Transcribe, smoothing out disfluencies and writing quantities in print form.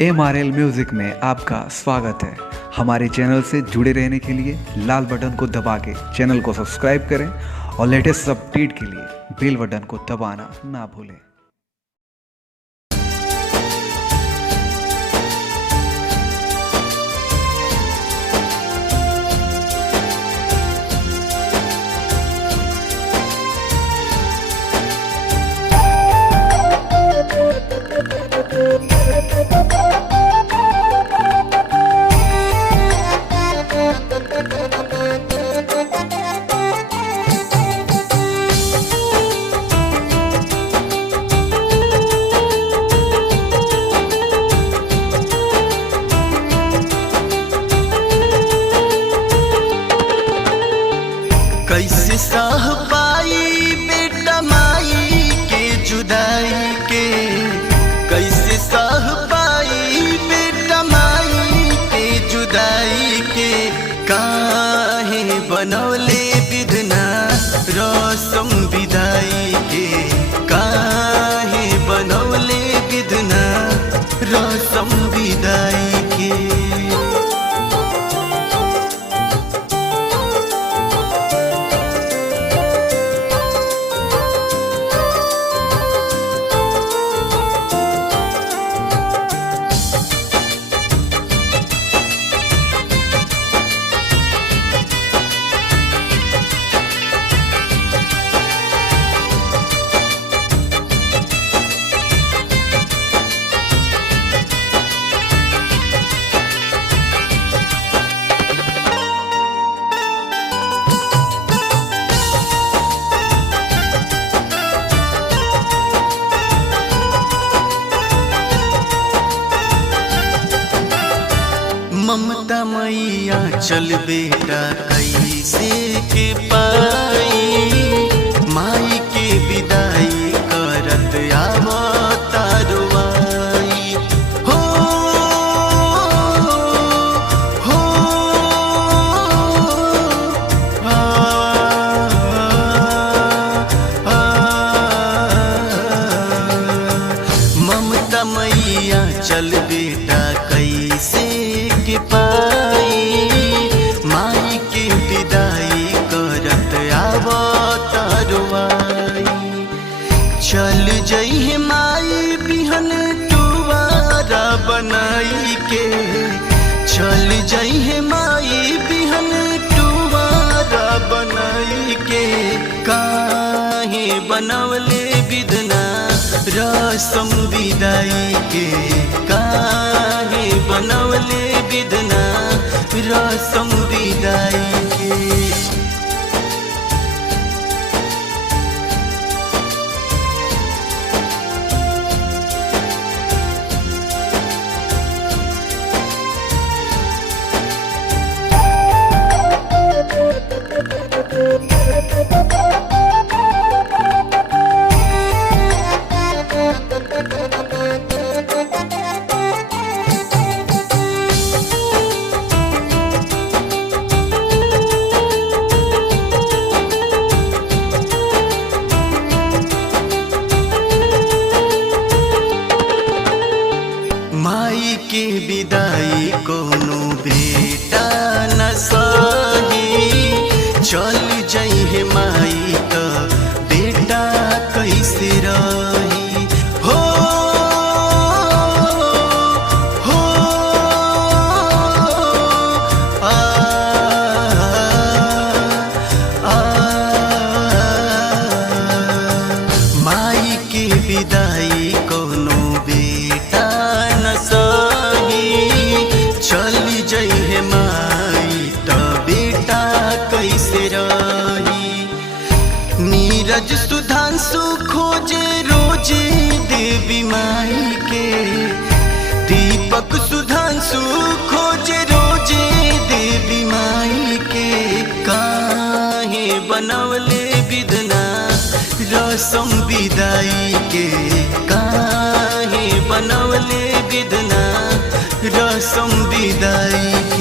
MRL music में आपका स्वागत है। हमारे चैनल से जुड़े रहने के लिए लाल बटन को दबा के चैनल को सब्सक्राइब करें और लेटेस्ट अपडेट के लिए बेल बटन को दबाना ना भूलें। कैसे सह पाई बेटा माई के जुदाई के, कैसे सह पाई बेटा माई के जुदाई के। काहे बनौले विधना रसम विदाई के, काहे बनौले विधना रसम विदाई के। ममता मैया चल बेटा कैसे के पाई, माई के विदाई करत आवता रुवाई। हो हो आ, आ, ममता मैया चल बेटा कैसे के पाई, माई के विदाई करत आवता रुवाई। चल जइहे माई बिहन टुवारा बनाई के, चल जइहे माई बिहन टुवारा बनाई के। काहे बनवले विधना रसम विदाई के, काहे बनवले विधना रसम विदाई के। माई के विदाई कोनो बेटा न सही, चल जइहे माई त बेटा कैसे रही। हो हो आ, आ, माई के विदाई कोनो बेटा चल जइहे माई त बेटा कैसे रही। नीरज सुधांशु खोजे रोजे देवी माई के, दीपक सुधांशु खोजे रोजे देवी माई के। काहे बनवले विधना रसम विदाई के, काहे बनवले विधना रसम विदाई।